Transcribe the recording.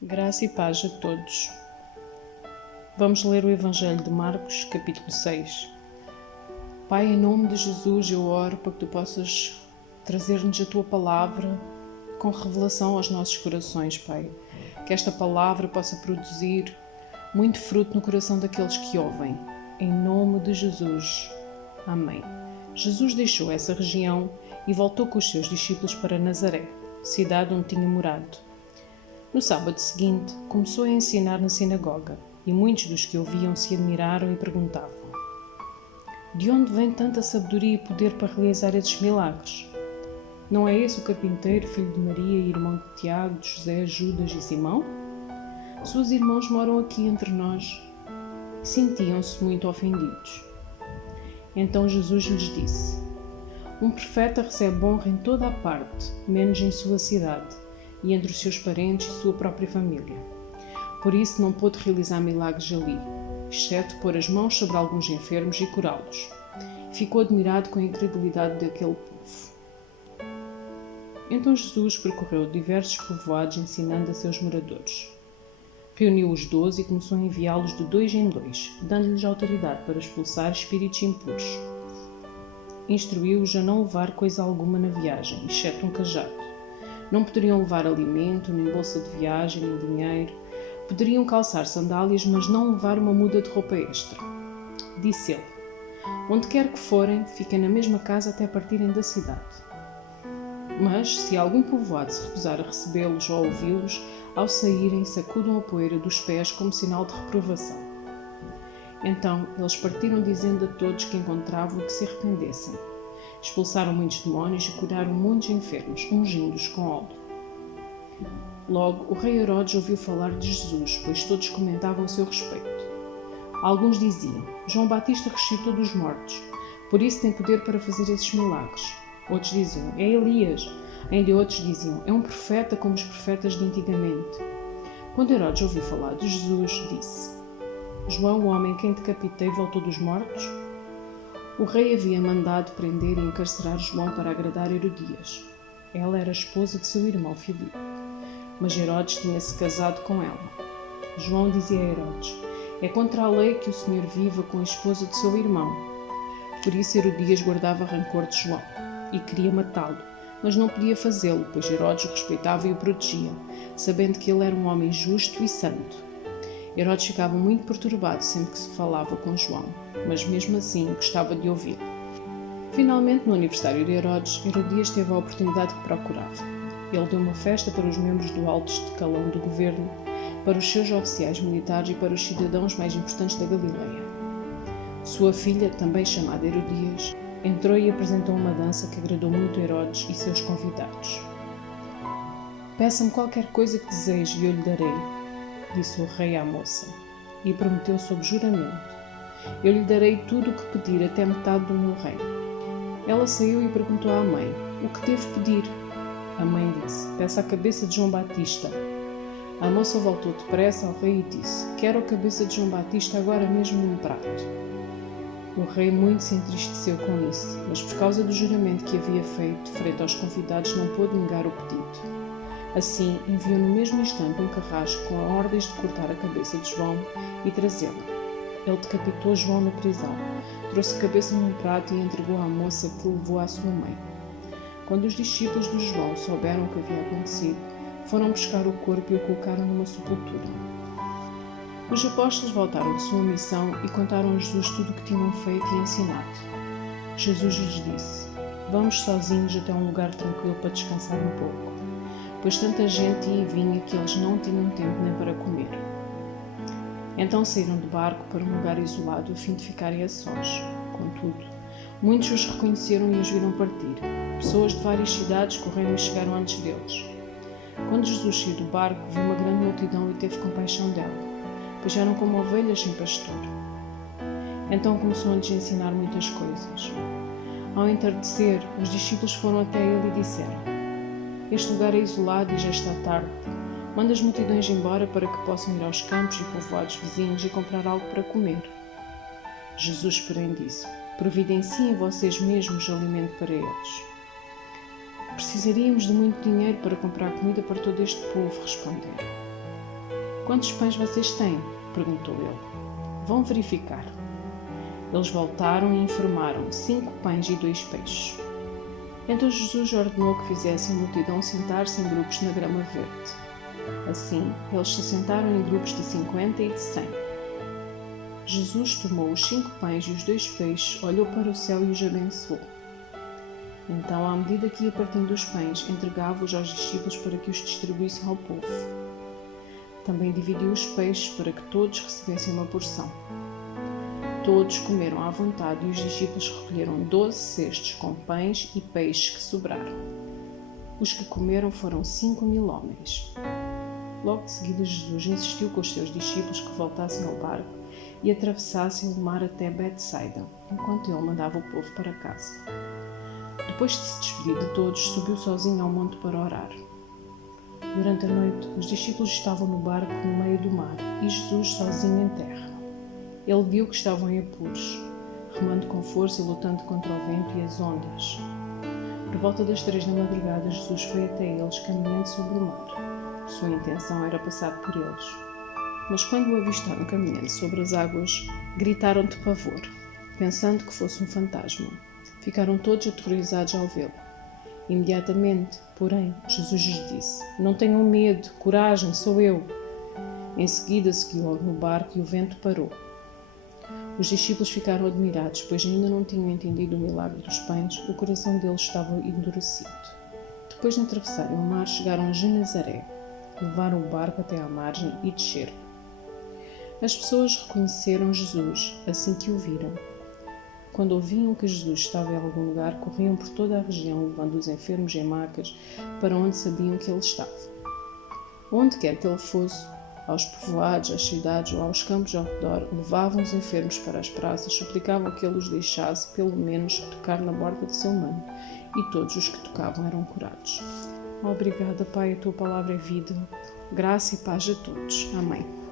Graça e paz a todos. Vamos ler o Evangelho de Marcos, capítulo 6. Pai, em nome de Jesus eu oro para que Tu possas trazer-nos a Tua palavra com revelação aos nossos corações, Pai. Que esta palavra possa produzir muito fruto no coração daqueles que ouvem. Em nome de Jesus. Amém. Jesus deixou essa região e voltou com os seus discípulos para Nazaré, cidade onde tinha morado. No sábado seguinte, começou a ensinar na sinagoga, e muitos dos que ouviam se admiraram e perguntavam: de onde vem tanta sabedoria e poder para realizar esses milagres? Não é esse o carpinteiro, filho de Maria e irmão de Tiago, de José, Judas e Simão? Seus irmãos moram aqui entre nós. Sentiam-se muito ofendidos. Então Jesus lhes disse: um profeta recebe honra em toda a parte, menos em sua cidade, e entre os seus parentes e sua própria família. Por isso não pôde realizar milagres ali, exceto pôr as mãos sobre alguns enfermos e curá-los. Ficou admirado com a incredulidade daquele povo. Então Jesus percorreu diversos povoados ensinando a seus moradores. Reuniu os 12 e começou a enviá-los de 2 em 2, dando-lhes autoridade para expulsar espíritos impuros. Instruiu-os a não levar coisa alguma na viagem, exceto um cajado. Não poderiam levar alimento, nem bolsa de viagem, nem dinheiro. Poderiam calçar sandálias, mas não levar uma muda de roupa extra. Disse ele: onde quer que forem, fiquem na mesma casa até partirem da cidade. Mas, se algum povoado se recusar a recebê-los ou a ouvi-los, ao saírem, sacudam a poeira dos pés como sinal de reprovação. Então, eles partiram dizendo a todos que encontravam que se arrependessem. Expulsaram muitos demónios e curaram muitos enfermos, ungindo-os com óleo. Logo, o rei Herodes ouviu falar de Jesus, pois todos comentavam a seu respeito. Alguns diziam: João Batista ressuscitou dos mortos, por isso tem poder para fazer esses milagres. Outros diziam: é Elias. Ainda outros diziam: é um profeta como os profetas de antigamente. Quando Herodes ouviu falar de Jesus, disse: João, o homem quem decapitei, voltou dos mortos? O rei havia mandado prender e encarcerar João para agradar Herodias. Ela era esposa de seu irmão Filipe, mas Herodes tinha-se casado com ela. João dizia a Herodes: é contra a lei que o Senhor viva com a esposa de seu irmão. Por isso Herodias guardava rancor de João e queria matá-lo, mas não podia fazê-lo, pois Herodes o respeitava e o protegia, sabendo que ele era um homem justo e santo. Herodes ficava muito perturbado sempre que se falava com João, mas mesmo assim gostava de ouvi-lo. Finalmente, no aniversário de Herodes, Herodias teve a oportunidade que procurava. Ele deu uma festa para os membros do alto escalão do governo, para os seus oficiais militares e para os cidadãos mais importantes da Galileia. Sua filha, também chamada Herodias, entrou e apresentou uma dança que agradou muito Herodes e seus convidados. Peça-me qualquer coisa que deseje e eu lhe darei, disse o rei à moça, e prometeu sob juramento: eu lhe darei tudo o que pedir, até metade do meu reino. Ela saiu e perguntou à mãe: o que devo pedir? A mãe disse: peça a cabeça de João Batista. A moça voltou depressa ao rei e disse: quero a cabeça de João Batista agora mesmo num prato. O rei muito se entristeceu com isso, mas por causa do juramento que havia feito frente aos convidados não pôde negar o pedido. Assim, enviou no mesmo instante um carrasco com ordens de cortar a cabeça de João e trazê-la. Ele decapitou João na prisão, trouxe a cabeça num prato e entregou à moça, que levou à sua mãe. Quando os discípulos de João souberam o que havia acontecido, foram buscar o corpo e o colocaram numa sepultura. Os apóstolos voltaram de sua missão e contaram a Jesus tudo o que tinham feito e ensinado. Jesus lhes disse: vamos sozinhos até um lugar tranquilo para descansar um pouco, pois tanta gente ia e vinha que eles não tinham tempo nem para comer. Então saíram de barco para um lugar isolado a fim de ficarem a sós. Contudo, muitos os reconheceram e os viram partir. Pessoas de várias cidades correram e chegaram antes deles. Quando Jesus saiu do barco, viu uma grande multidão e teve compaixão dela, pois eram como ovelhas sem pastor. Então começou a lhes ensinar muitas coisas. Ao entardecer, os discípulos foram até ele e disseram: este lugar é isolado e já está tarde. Manda as multidões embora para que possam ir aos campos e povoados vizinhos e comprar algo para comer. Jesus, porém, disse: providenciem vocês mesmos alimento para eles. Precisaríamos de muito dinheiro para comprar comida para todo este povo, responderam. Quantos pães vocês têm? Perguntou ele. Vão verificar. Eles voltaram e informaram: 5 pães e 2 peixes. Então Jesus ordenou que fizessem a multidão sentar-se em grupos na grama verde. Assim, eles se assentaram em grupos de 50 e de 100. Jesus tomou os 5 pães e os 2 peixes, olhou para o céu e os abençoou. Então, à medida que ia partindo os pães, entregava-os aos discípulos para que os distribuíssem ao povo. Também dividiu os peixes para que todos recebessem uma porção. Todos comeram à vontade e os discípulos recolheram 12 cestos com pães e peixes que sobraram. Os que comeram foram 5.000 homens. Logo de seguida, Jesus insistiu com os seus discípulos que voltassem ao barco e atravessassem o mar até Betsaida, enquanto ele mandava o povo para casa. Depois de se despedir de todos, subiu sozinho ao monte para orar. Durante a noite, os discípulos estavam no barco no meio do mar e Jesus sozinho em terra. Ele viu que estavam em apuros, remando com força e lutando contra o vento e as ondas. Por volta das 3 da madrugada, Jesus foi até eles caminhando sobre o mar. Sua intenção era passar por eles. Mas quando o avistaram caminhando sobre as águas, gritaram de pavor, pensando que fosse um fantasma. Ficaram todos aterrorizados ao vê-lo. Imediatamente, porém, Jesus lhes disse: Não tenham medo, coragem, sou eu. Em seguida seguiu no barco e o vento parou. Os discípulos ficaram admirados, pois ainda não tinham entendido o milagre dos pães, o coração deles estava endurecido. Depois de atravessarem o mar, chegaram a Genezaré, levaram o barco até à margem e desceram. As pessoas reconheceram Jesus assim que o viram. Quando ouviam que Jesus estava em algum lugar, corriam por toda a região, levando os enfermos em macas para onde sabiam que ele estava. Onde quer que ele fosse, aos povoados, às cidades ou aos campos ao redor, levavam os enfermos para as praças, suplicavam que ele os deixasse, pelo menos, tocar na borda de seu manto, e todos os que tocavam eram curados. Obrigada, Pai, a tua palavra é vida. Graça e paz a todos. Amém.